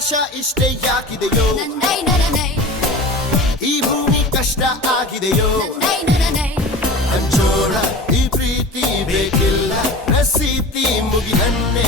ಆಕಾಶ ಇಷ್ಟೇ ಯಾಕಿದೆಯೋ ಈ ಭೂಮಿ ಕಷ್ಟ ಆಗಿದೆಯೋ ಅಂಚೋಳ ಈ ಪ್ರೀತಿ ಬೇಕಿಲ್ಲ ರಸೀತಿ ಮುಗಿದನ್ನೇ